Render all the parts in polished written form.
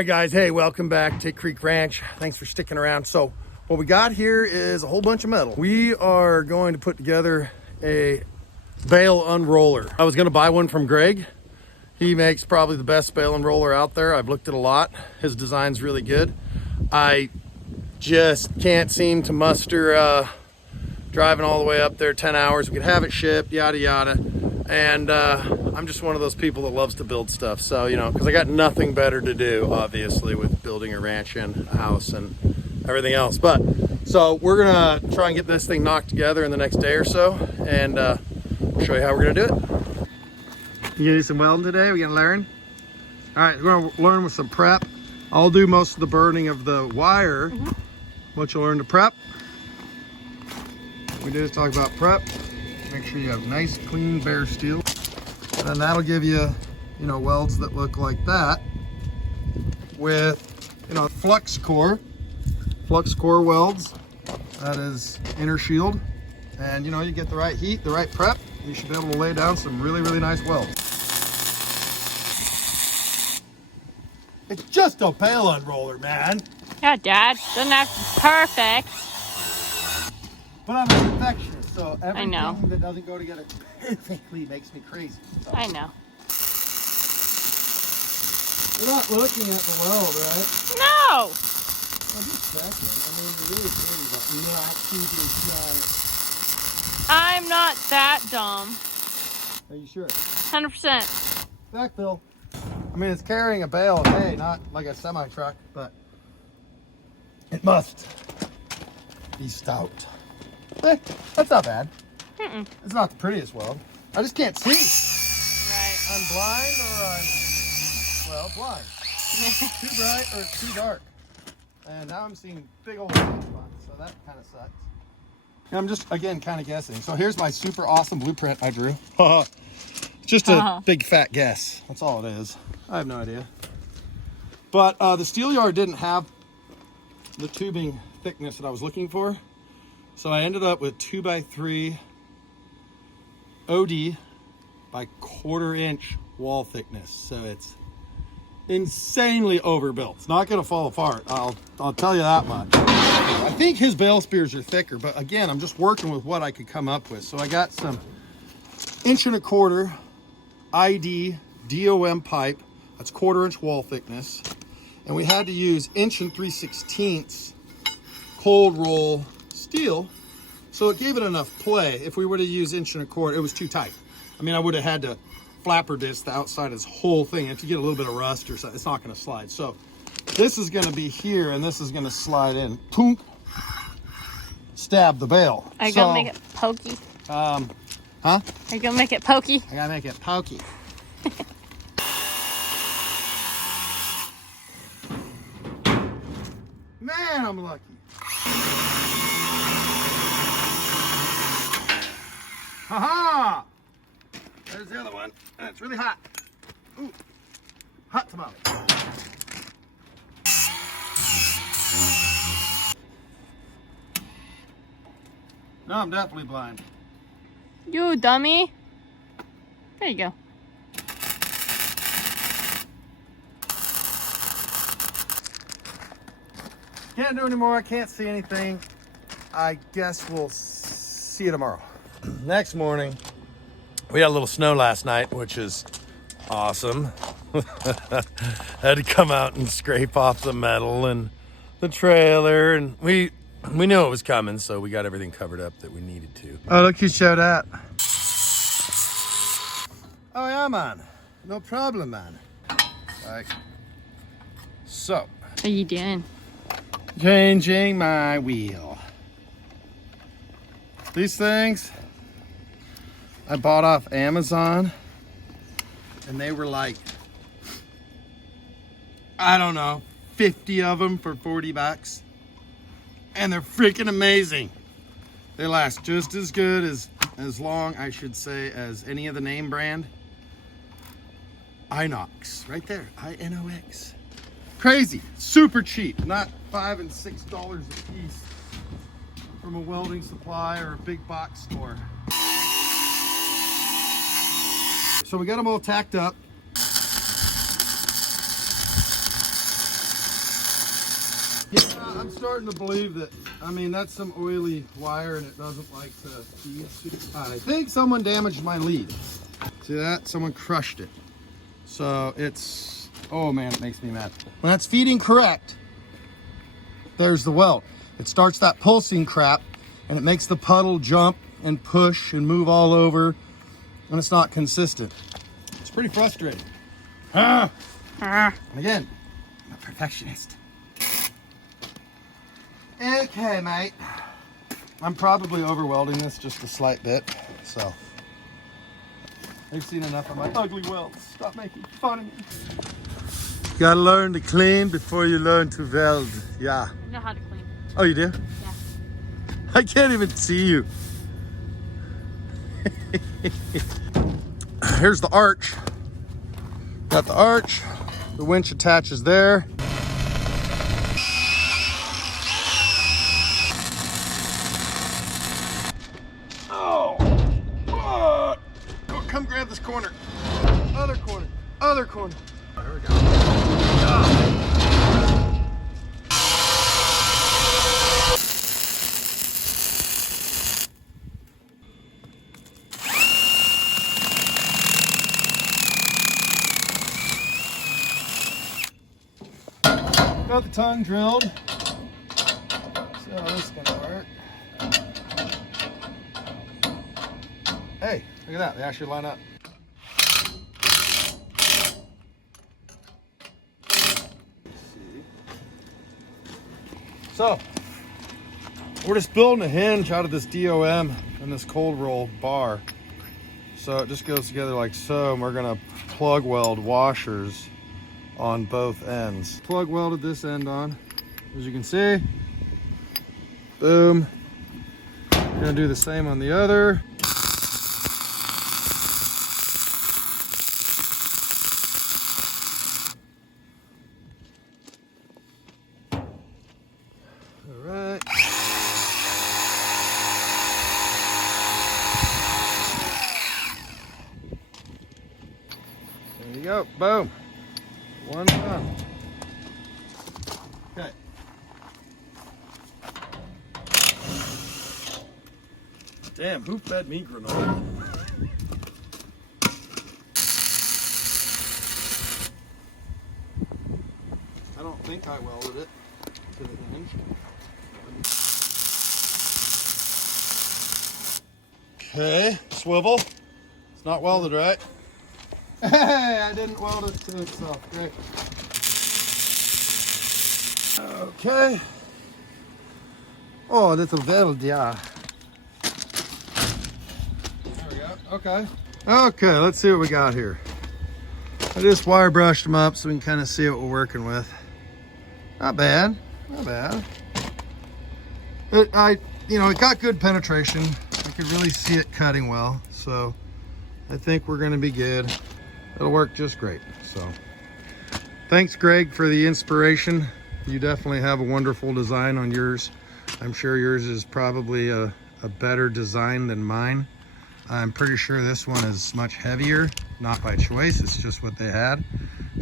right, guys. Hey, welcome back to Creek Ranch. Thanks for sticking around. So what we got here is a whole bunch of metal. We are going to put together a bale unroller. I was going to buy one from Greg. He makes probably the best bale unroller out there. I've looked at a lot. His design's really good. I just can't seem to muster driving all the way up there 10 hours. We could have it shipped, yada yada. And I'm just one of those people that loves to build stuff. So, you know, because I got nothing better to do, obviously, with building a ranch and a house and everything else. But so we're gonna try and get this thing knocked together in the next day or so, and we'll show you how we're gonna do it. You gonna do some welding today? We gonna learn? All right, we're gonna learn with some prep. I'll do most of the burning of the wire. What you'll learn to prep. We did is talk about prep. Make sure you have nice, clean, bare steel. And then that'll give you, you know, welds that look like that with, you know, flux core welds. That is inner shield. And, you know, you get the right heat, the right prep, you should be able to lay down some really, really nice welds. It's just a bale unroller, man. Yeah, Dad. Doesn't have to be perfect. But I'm a perfectionist, so everything know. that doesn't go together perfectly makes me crazy. So. I know. You're not looking at the weld, right? No! I'm just checking. I mean, you're really worried about not keeping on it. I'm not that dumb. Are you sure? 100%. Back, Bill. I mean, it's carrying a bale of hay, not like a semi-truck, but it must be stout. That's not bad. It's not the prettiest weld. I just can't see. Right. I'm blind or well, blind. Too bright or it's too dark. And now I'm seeing big old spots, so that kind of sucks. And I'm just, again, kind of guessing. So here's my super awesome blueprint I drew. Just a big fat guess. That's all it is. I have no idea. But the steel yard didn't have the tubing thickness that I was looking for. So I ended up with 2x3 OD by 1/4 inch wall thickness. So it's insanely overbuilt. It's not going to fall apart. I'll tell you that much. I think his bale spears are thicker, but again, I'm just working with what I could come up with. So I got some 1.25 ID DOM pipe. That's 1/4 inch wall thickness. And we had to use 1 3/16 cold roll steel. So it gave it enough play. If we were to use 1.25, it was too tight. I mean, I would have had to flapper disc the outside of this whole thing. If you get a little bit of rust or something, it's not going to slide. So this is going to be here, and this is going to slide in. Poom! Stab the bale. Are you going to make it pokey? Huh? Are you going to make it pokey? I got to make it pokey. Man, I'm lucky. Ha-ha! There's the other one. And it's really hot. Ooh. Hot tamale. No, I'm definitely blind. You dummy. There you go. Can't do anymore. I can't see anything. I guess we'll see you tomorrow. Next morning, we had a little snow last night, which is awesome. Had to come out and scrape off the metal and the trailer, and we knew it was coming, so we got everything covered up that we needed to. Oh, look who showed up. Oh yeah, man. No problem, man. Like, so. What are you doing? Changing my wheel. These things I bought off Amazon, and they were like, I don't know, 50 of them for 40 bucks. And they're freaking amazing. They last just as good as long, I should say, as any of the name brand. Inox, right there, I-N-O-X. Crazy, super cheap, not $5 and $6 a piece from a welding supply or a big box store. So we got them all tacked up. starting to believe that, I mean, that's some oily wire and it doesn't like to feed. I think someone damaged my lead. See that? Someone crushed it. So it's, oh man, it makes me mad. When that's feeding correct, there's the weld. It starts that pulsing crap and it makes the puddle jump and push and move all over and it's not consistent. It's pretty frustrating. And again, I'm a perfectionist. Okay, mate. I'm probably over welding this just a slight bit, so. They've seen enough of my ugly welds. Stop making fun of me. You gotta learn to clean before you learn to weld. Yeah. I know how to clean. Oh, you do? Yeah. I can't even see you. Here's the arch. Got the arch. The winch attaches there. Oh, what? Oh, come grab this corner. Other corner. Other corner. There we go. Got the tongue drilled. So this is gonna work. Hey, look at that. They actually line up. So, we're just building a hinge out of this DOM and this cold roll bar. So it just goes together like so, and we're gonna plug weld washers on both ends. Plug welded this end on, as you can see. Boom. Gonna do the same on the other. All right. There you go. Boom. One done. Okay. Damn, who fed me granola? I don't think I welded it to the hinge. Okay, swivel. It's not welded, right? Hey, I didn't weld it to itself. Great. Okay. Oh, a little weld, yeah. There we go. Okay. Okay, let's see what we got here. I just wire brushed them up so we can kind of see what we're working with. Not bad. Not bad. It got good penetration. I could really see it cutting well, so I think we're going to be good. It'll work just great. So thanks, Greg, for the inspiration. You definitely have a wonderful design on yours. I'm sure yours is probably a better design than mine. I'm pretty sure this one is much heavier, not by choice, it's just what they had.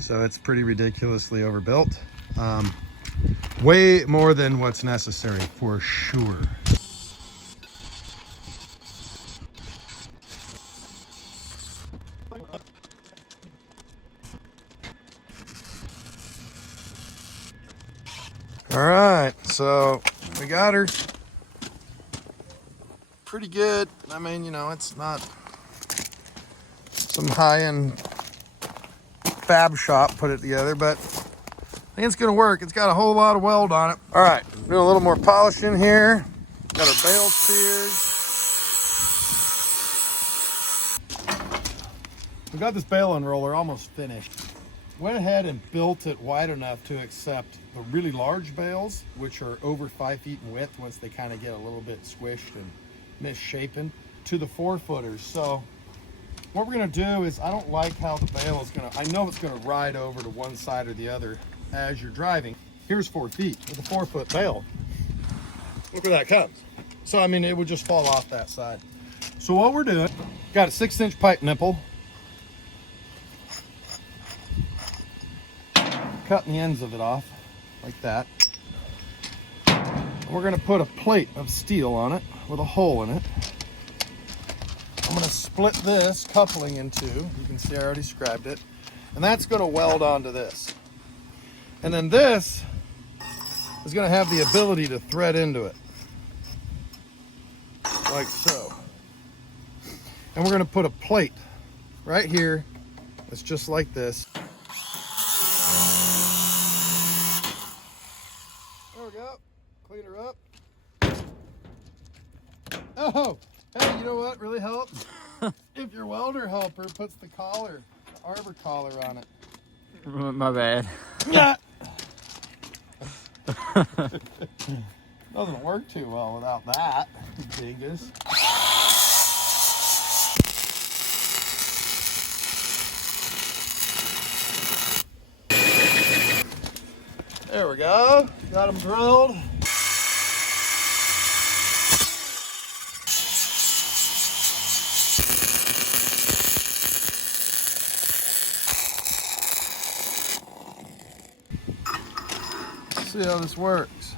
So it's pretty ridiculously overbuilt. Way more than what's necessary for sure. All right, so we got her. Pretty good. I mean, you know, it's not some high-end fab shop put it together, but I think it's gonna work. It's got a whole lot of weld on it. All right, doing a little more polishing here. Got our bale sears. We got this bale unroller almost finished. Went ahead and built it wide enough to accept the really large bales, which are over 5 feet in width once they kind of get a little bit squished and misshapen, to the 4-footers. So what we're gonna do is, I don't like how the bale is gonna, I know it's gonna ride over to one side or the other as you're driving. Here's 4 feet with a 4-foot bale. Look where that comes. So, I mean, it would just fall off that side. So what we're doing, got a 6-inch pipe nipple. Cutting the ends of it off like that. We're gonna put a plate of steel on it with a hole in it. I'm gonna split this coupling in two. You can see I already scribed it. And that's gonna weld onto this. And then this is gonna have the ability to thread into it. Like so. And we're gonna put a plate right here. It's just like this. There we go. Clean her up. Oh, hey, you know what really helps? If your welder helper puts the collar, the arbor collar on it. My bad. Yeah. Doesn't work too well without that. Dingus. There we go. Got them drilled. See how this works.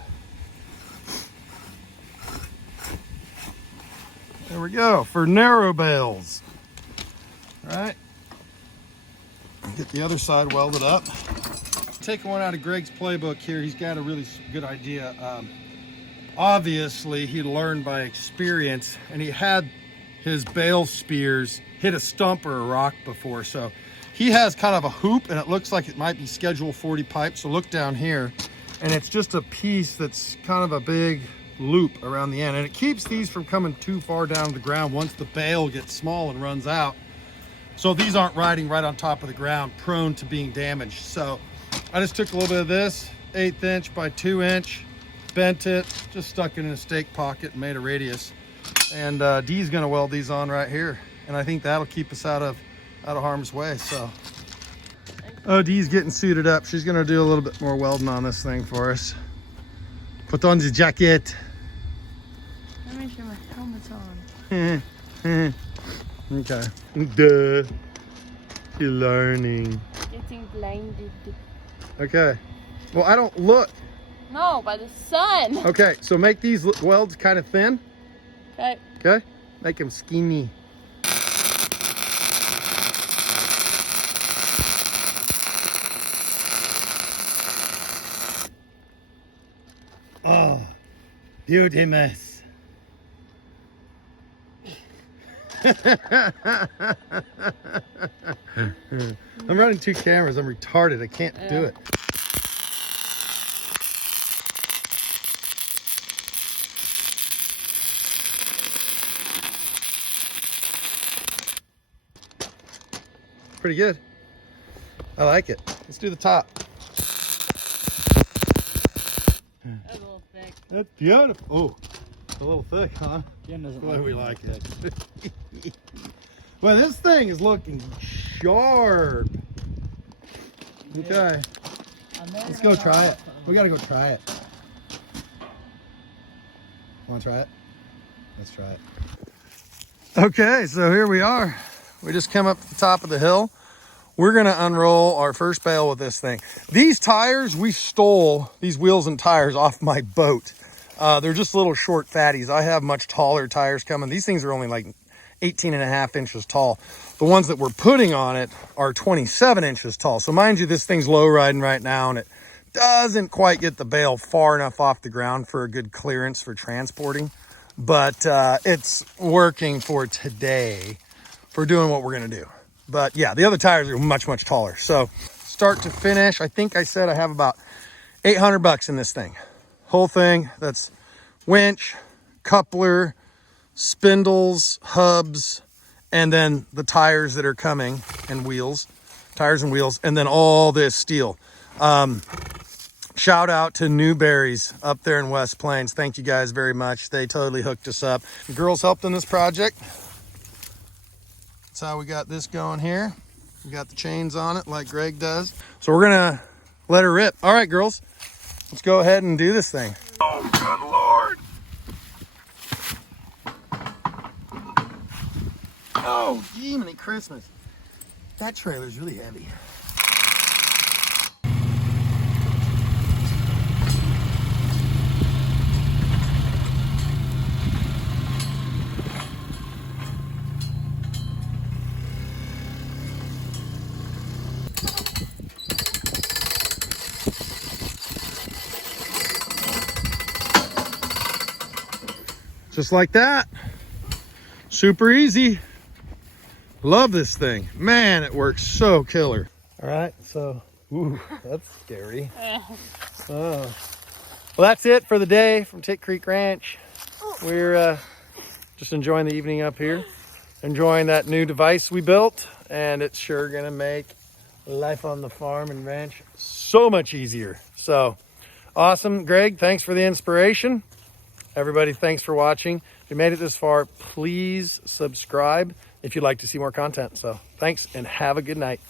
There we go, for narrow bales. All right, get the other side welded up. Taking one out of Greg's playbook here, he's got a really good idea. Obviously, he learned by experience, and he had his bale spears hit a stump or a rock before, so he has kind of a hoop, and it looks like it might be Schedule 40 pipe, so look down here. And it's just a piece that's kind of a big loop around the end. And it keeps these from coming too far down to the ground once the bale gets small and runs out. So these aren't riding right on top of the ground, prone to being damaged. So I just took a little bit of this, 1/8 inch by 2 inch, bent it, just stuck it in a stake pocket and made a radius. And Dee's gonna weld these on right here. And I think that'll keep us out of harm's way, so. Oh, Dee's getting suited up. She's gonna do a little bit more welding on this thing for us. Put on the jacket. Let me sure my helmet's on. Okay. Duh. You're learning. Getting blinded. Okay. Well, I don't look. No, by the sun. Okay, so make these welds kind of thin. Okay. Okay? Make them skinny. Oh, beauty mess. I'm running 2 cameras. I'm retarded. I can't do it. Pretty good. I like it. Let's do the top. That's a little thick. That's beautiful. Oh, a little thick, huh? Jen doesn't The way we like it. it. Well, this thing is looking sharp. Okay, let's go try it. We gotta go try it. Want to try it? Let's try it. Okay, so here we are. We just came up to the top of the hill. We're gonna unroll our first bale with this thing. These tires, we stole these wheels and tires off my boat. They're just little short fatties. I have much taller tires coming. These things are only like 18.5 inches tall. The ones that we're putting on it are 27 inches tall. So mind you, this thing's low riding right now and it doesn't quite get the bale far enough off the ground for a good clearance for transporting. But it's working for today for doing what we're gonna do. But yeah, the other tires are much, much taller. So start to finish, I think I said I have about 800 bucks in this thing. Whole thing, that's winch, coupler, spindles, hubs, and then the tires that are coming and wheels, tires and wheels, and then all this steel. Shout out to Newberry's up there in West Plains. Thank you guys very much. They totally hooked us up. The girls helped in this project. That's how we got this going here. We got the chains on it like Greg does. So we're gonna let her rip. All right, girls, let's go ahead and do this thing. Oh, good Lord. Oh, Jiminy Christmas. That trailer's really heavy. Just like that. Super easy. Love this thing. Man, it works so killer. All right, so, ooh, that's scary. Oh. Well, that's it for the day from Tick Creek Ranch. We're just enjoying the evening up here, enjoying that new device we built, and it's sure gonna make life on the farm and ranch so much easier. So awesome. Greg, thanks for the inspiration. Everybody, thanks for watching. If you made it this far, please subscribe if you'd like to see more content. So thanks and have a good night.